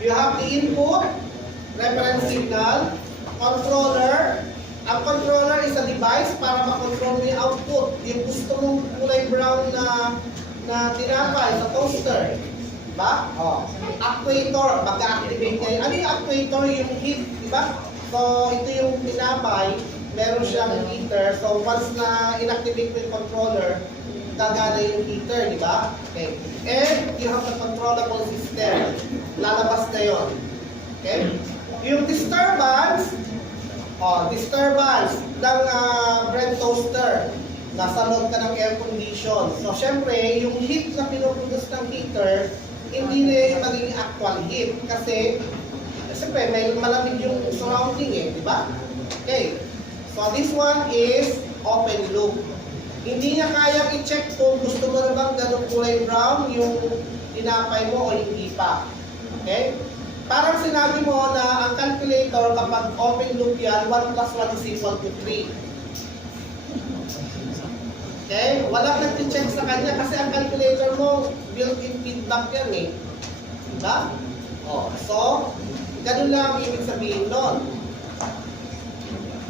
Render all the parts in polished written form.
You have the input, reference signal, controller. Ang controller is a device para makontrol mo yung output. Yung gusto mong kulay brown na tinapay sa toaster. Diba? Oh. Actuator, mag-activate kayo. Ano yung actuator? Yung heat, diba? So, ito yung tinapay, meron siyang heater. So, once na inactivate mo yung controller, gagana yung heater, diba? Okay. And you have the controllable system. Lalabas na yun. Okay? Yung disturbance ng bread toaster. Nasa loob ka ng air condition. So, syempre, yung heat na pinuproduce ng heater, hindi na yung magiging actual heat. Kasi, syempre, may malamig yung surrounding di ba? Okay. So, this one is open loop. Hindi niya kayang i-check kung gusto mo na bang ganun kulay brown yung tinapay mo o hindi pa. Okay? Parang sinabi mo na ang calculator kapag open loop yan, 1 plus 1 is equal to 3. Okay? Walang nag-check sa kanya kasi ang calculator mo, built-in feedback yan Diba? So, ganun lang ang ibig sabihin nun.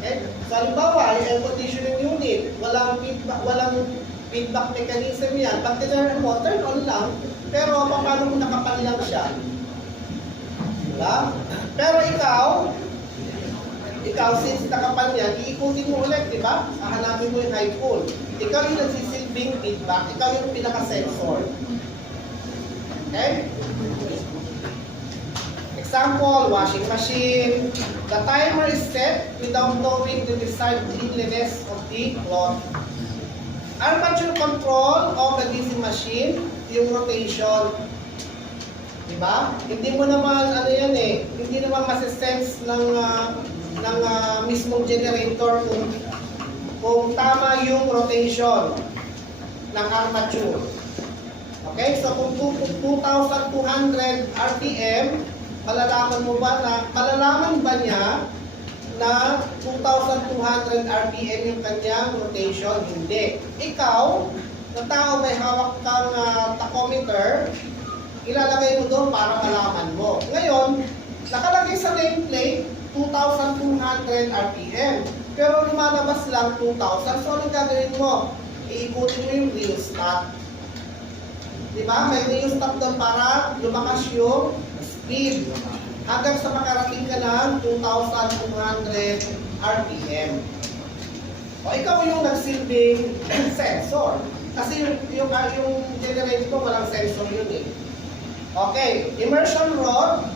Okay? So, halimbawa, yung air conditioning unit, walang feedback mechanism yan. Pag tinurn mo, turn on lang, pero paano mo nakapanilang siya? Diba? Pero ikaw since nakapal yan, iikutin mo ulit, diba? Hahanapin mo yung high pull. Ikaw yung nagsisilbing feedback, ikaw yung pinaka-sensor. Okay? Example, washing machine. The timer is set without knowing the desired cleanliness of the cloth. Armature control of a DC machine, yung rotation. Diba? Hindi mo naman, hindi naman masisense ng mismong generator kung tama yung rotation ng armature. Okay? So, kung 2,200 RPM, malalaman ba niya na 2,200 RPM yung kanyang rotation? Hindi. Ikaw, na tao may hawak kang tachometer, ilalagay mo doon para malaman mo. Ngayon, nakalagay sa nameplate, 2,200 RPM. Pero lumalabas lang 2,000. So, anong gagawin mo? Iikutin mo yung rheostat. Diba? May rheostat doon para lumakas yung speed. Hanggang sa makarating ka ng 2,200 RPM. O, ikaw yung nagsilbing sensor. Kasi yung generator mo, walang sensor yun Okay, immersion rod,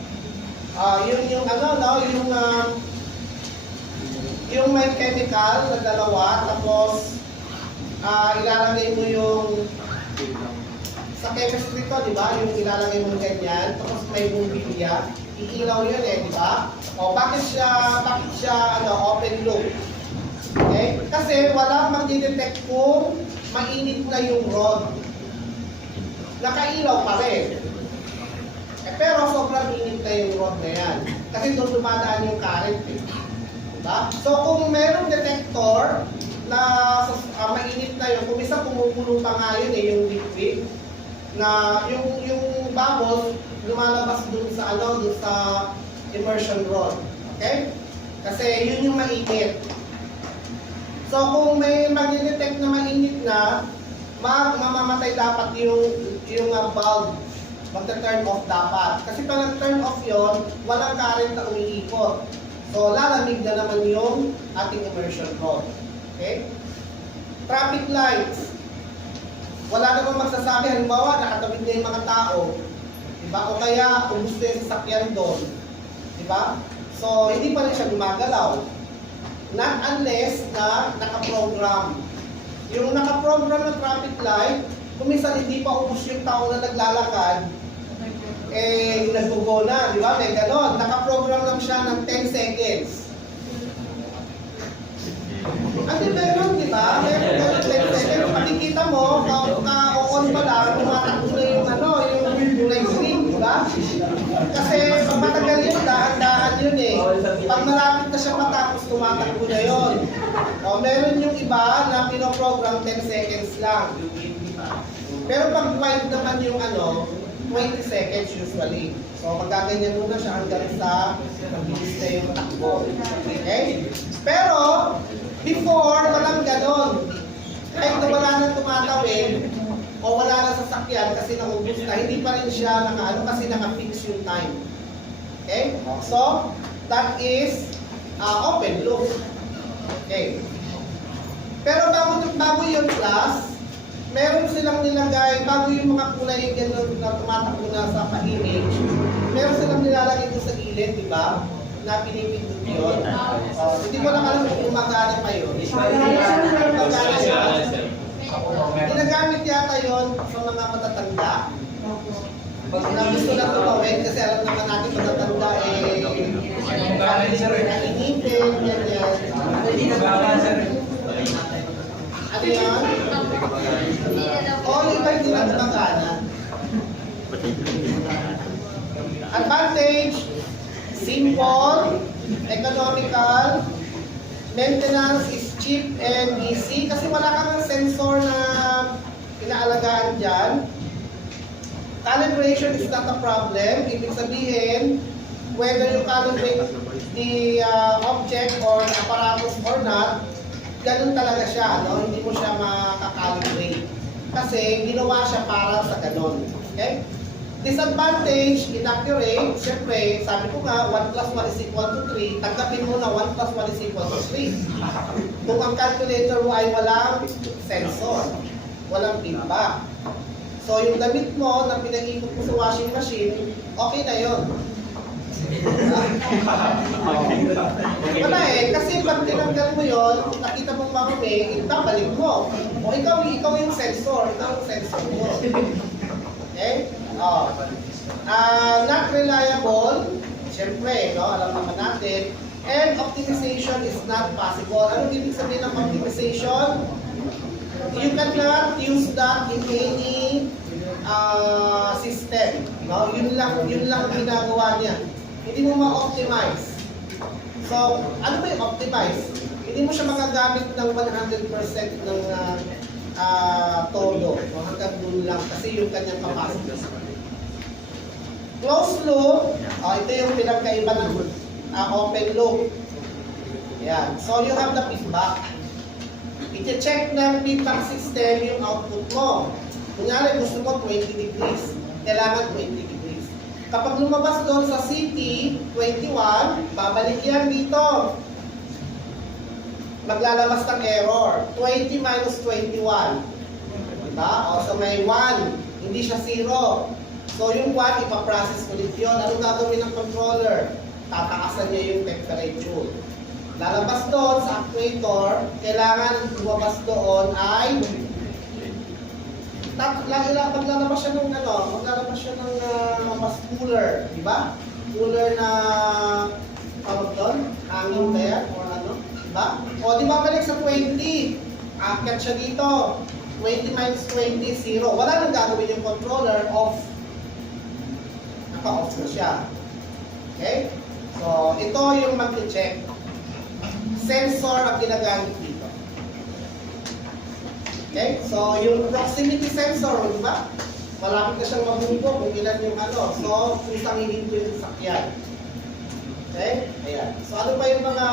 yung may chemical na dalawa, tapos ilalagay mo yung sa chemistry to, di ba? Yung ilalagay mo ganyan, tapos may bumbilya, iilaw yun di ba? O bakit siya open loop? Okay? Kasi wala magdi-detect kung mainit na yung rod. Nakailaw pa rin. Pero sobrang init na yung rod na yan. Kasi doon dumadaan yung current diba? So kung merong detector na mainit na yun, kung isa pumupulo pa nga yun yung liquid, na yung bubbles lumalabas doon sa immersion rod. Okay? Kasi yun yung mainit. So kung may mag-detect na mainit na, mamamatay dapat yung bulb. Magta-turn off dapat. Kasi pag nag-turn off yon, walang current na umiikot. So, lalamig na naman yung ating immersion rod. Okay? Traffic lights. Wala namang magsasabi, halimbawa, nakatawid na yung mga tao. Diba? O kaya, kung gusto yung sasakyan doon. Diba? So, hindi pa rin siya gumagalaw. Not unless na nakaprogram. Yung nakaprogram na traffic light, kung minsan hindi pa ubus yung tao na naglalakad, nagbugo na, di ba? May ganon. Nakaprogram lang siya ng 10 seconds. Andi meron, di ba? Meron 10 seconds. Makikita mo, ka-on pa lang, tumatakbo na yung light green, di ba? Kasi pag matagal yun, dahan-dahan yun Pag malapit na siya matapos, tumatakbo na yun. O, meron yung iba na pinoprogram 10 seconds lang. Pero pag wide naman yung 20 seconds usually. So magaganyan muna siya hanggang sa mabilis na yung takbo. Okay? Pero, before, walang ganon. Kahit na wala nang tumatawid, o wala na sasakyan kasi naubos na, hindi pa rin siya kasi naka-fix yung time. Okay? So, that is open loop. Okay. Pero bago yung class, meron silang nilagay, bago yung mga kulay gano'n na tumatakbo na sa pa-image, meron silang nilalagay doon sa gilid, di ba? Na pinipindot yun. Hindi ko lang alam kung gumagana pa yun. Ginagamit yata yun sa mga matatanda. Na gusto na tumawid kasi alam naman natin matatanda nainipin, ganyan. Ano yan? Yung iba hindi na gumagana. Advantage, simple, economical, maintenance is cheap and easy kasi wala kang sensor na inaalagaan dyan. Calibration is not a problem. Ibig sabihin, whether you calibrate the object or the apparatus or not, ganun talaga siya, no? Hindi mo siya makakalibrate. Kasi ginawa siya para sa ganun. Okay? Disadvantage, inaccurate. Siyempre, sabi ko nga, 1 plus 1 is equal to 3. Tanggapin mo na 1 plus 1 is equal to 3. Kung ang calculator mo ay walang sensor, walang feedback. So, yung damit mo na pinag-ikot mo sa washing machine, okay na yun. Wala kasi pag tinanggal mo yun, nakita mong marumi, ibabalik mo. O ikaw yung sensor, mo. Okay? Not reliable, siyempre, no? Alam naman natin. And optimization is not possible. Anong ibig sabihin ng optimization? You cannot use that in any system. No? Yun lang ginagawa niya. Hindi mo ma-optimize. So, ano ba yung optimize? Hindi mo siya magagamit ng 100% ng todo. No? Hanggang doon lang kasi yung kanyang capacity. Closed loop, ito yung pinagkaiba ng open loop. Yan. So, you have the feedback. I-check ng feedback system yung output mo. Kunyari, gusto mo 20 degrees. Kailangan 20 degrees. Kapag lumabas doon sa city, 21, babalik yan dito. Maglalabas ng error. 20 minus 21. Diba? O, so may 1. Hindi siya 0. So, yung 1, ipaprocess ulit yun. Anong gagawin ng controller? Tataasan niya yung temperature. Lalabas doon sa actuator, kailangan lumabas doon ay maglalabas siya ng mas cooler, di ba? Cooler na tawag doon, hangin ba yan? Or ano, di ba? O di ba balik sa 20, akyat siya dito, 20 minus 20, 0. Wala nang gagawin yung controller, off. Naka-off na siya. Okay? So, ito yung mag-check. Sensor ang ginagamit dito. Okay? So, yung proximity sensor, di ba? Malapit na siyang mabunggo kung ilan yung ano. So, kusang hihinto yung sasakyan. Okay? Ayan. So, ano pa yung mga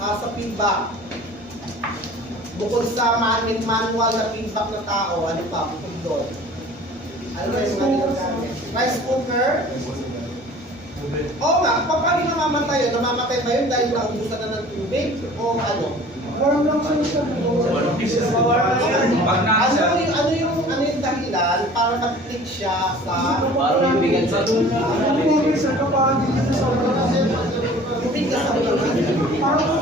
sa feedback? Bukod sa manual na feedback na tao, ano pa? Bukod doon. Ano ba yung mga ginagamit? Rice cooker. Oo nga, paano namamatay yun? Namamatay ba yun dahil naubusan na ng tubig? O ano? Warm lang siya. Ano yung dahilan para mag-click siya sa... Parang yung bigat sa doon. Tubig sa kapag dito sa Tubig ka sa ulan.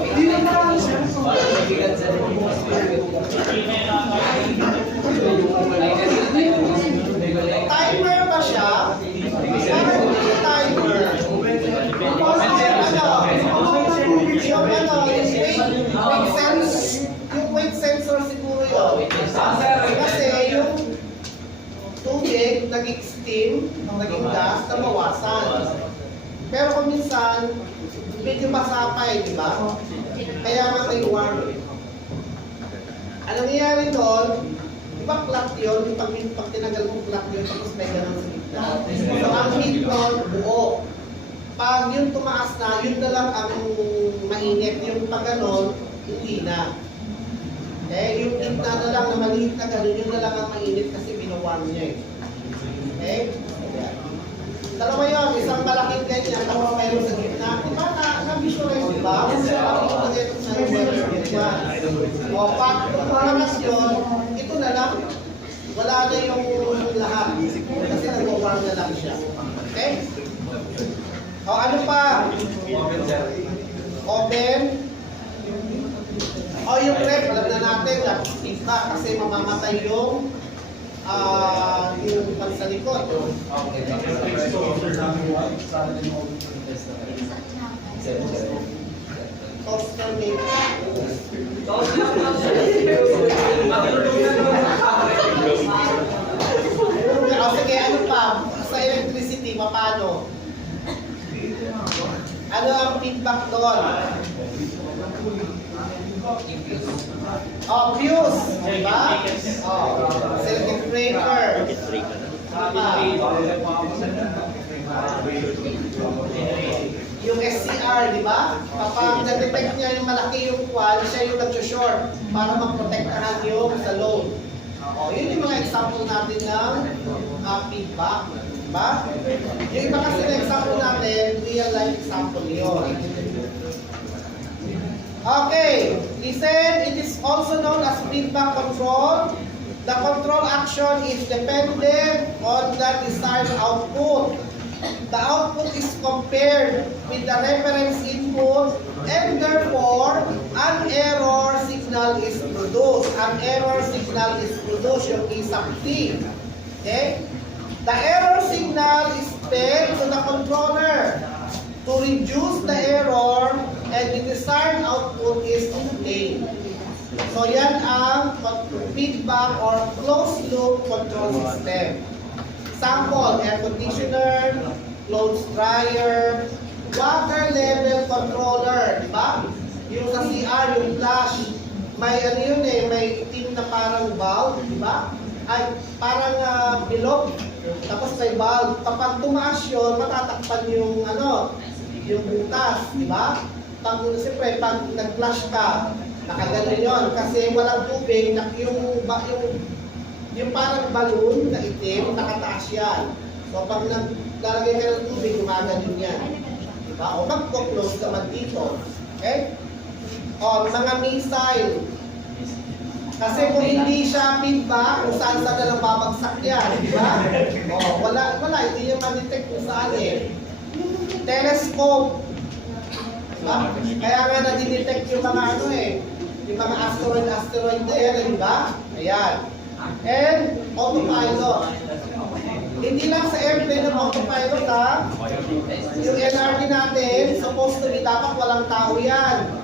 Hindi na marami siya. Parang yung bigat sa Timer ba siya? Parang hindi timer. Yung weight sensor siguro yun. Kasi yung tubig, naging steam, naging gas, nabawasan. Pero kung minsan, medyo masapay, di ba? Kaya nga may warm. Anong nangyayari doon, di ba clock yun? Pag tinanggal mo clock yun, tapos may ganun sa gitna. So, ang heat nun, buo. Pag yung tumaas na, yun na lang ang mainit. Yung pag ganon, hindi na. Okay? Yung gitna na lang na maliit na gano'n, yun na lang ang mainit kasi binawarm niya eh. Okay? Ayan. Dalawa yun, isang malaking ganyan, tapos mayroon sa gitna. Diba na-visualize, diba? Kasi makikita dito sa gitna. O, pag tumakas yun, ito na lang. Wala na yung lahat. Kasi nag-warm na lang siya. Okay? O, ano pa? Oven. O, yung rep, alam na natin, feedback kasi mamamatay yung pansalikod. Toaster made. O, sige, ano pa? Sa electricity, paano? Ano ang feedback doon? Oh, fuse, di ba? Oh, circuit breaker. Tama. Yung SCR, di ba? Kapag na-detect niya yung malaki yung coil, siya yung nag-short para mag-protectahan yung sa load. Oh, yun yung mga example natin ng feedback. Diba? Yung iba kasi na example natin, real life example yun. Okay, listen, it is also known as feedback control. The control action is dependent on the desired output. The output is compared with the reference input and therefore an error signal is produced. An error signal is produced, yung isang T. Okay? The error signal is fed to the controller to reduce the error and the desired output is obtained. So yan ang feedback or closed loop control system. Sample, air conditioner, clothes dryer, water level controller, di ba? Yung sa CR, yung flash, may ano yun eh, may itim na parang valve, di ba? Ay, parang bilog. Tapos may valve. Kapag tumaas yun, matatakpan yung ano, yung butas, di ba? Pag nag-flash ka, nakaganon yun. Kasi walang tubig, yung parang balloon na itim, nakataas yan. So pag naglalagay ka ng tubig, gumaganon yan. Di ba? O mag-close naman dito. Okay? O, mga missile. Kasi kung hindi siya feedback, kung saan na lang babagsak yan, di ba? O, wala, hindi niya ma-detect kung saan eh. Telescope. Diba? Kaya nga na-detect yung mga ano eh, yung mga asteroid na yan, di ba? Ayan. And autopilot. Hindi lang sa airplane ng autopilot ha. Yung LRT natin, supposed to be dapat walang tao yan.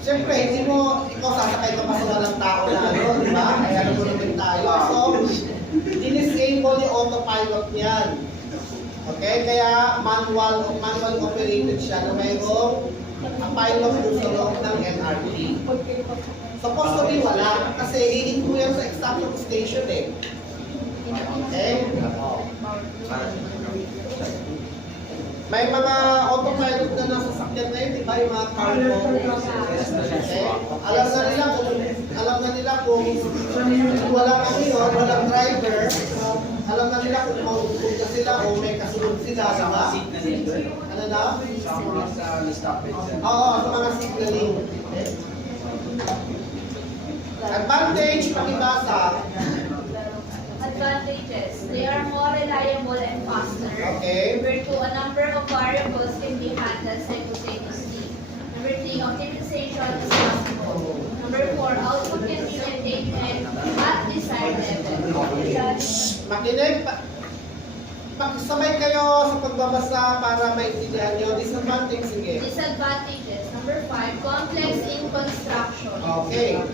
Siyempre, hindi mo, ikaw sasakay ka pa sa walang tao na ano, di ba? Kaya nagulitin tayo. So, dinisable yung autopilot niyan. Okay? Kaya manual operated siya na mayroong pilot dun sa loob ng NRT. Supposed to be wala, kasi i-include yan sa example station eh. Okay? May mga autopilot na nasa sakyan na yun, di ba? Yung mga cargo. Okay? Alam na nila kung walang ano yun, walang driver, alam na nila kung maupunta sila o may kasunod sila, di ba? Ano na? Oo, sa mga signaling. Okay? Advantage, pakibasa. Advantages. They are more reliable and faster. Okay. Number 2, a number of variables can be handled simultaneously. Number 3, optimization is possible. Number 4, output can be maintained at desired level. Makinig, pakisabay kayo sa pagbabasa para maintindihan nyo. Disadvantage, sige. Disadvantages. Number 5, complex in construction. Okay.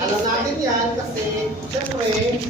Alam natin yan kasi, syempre,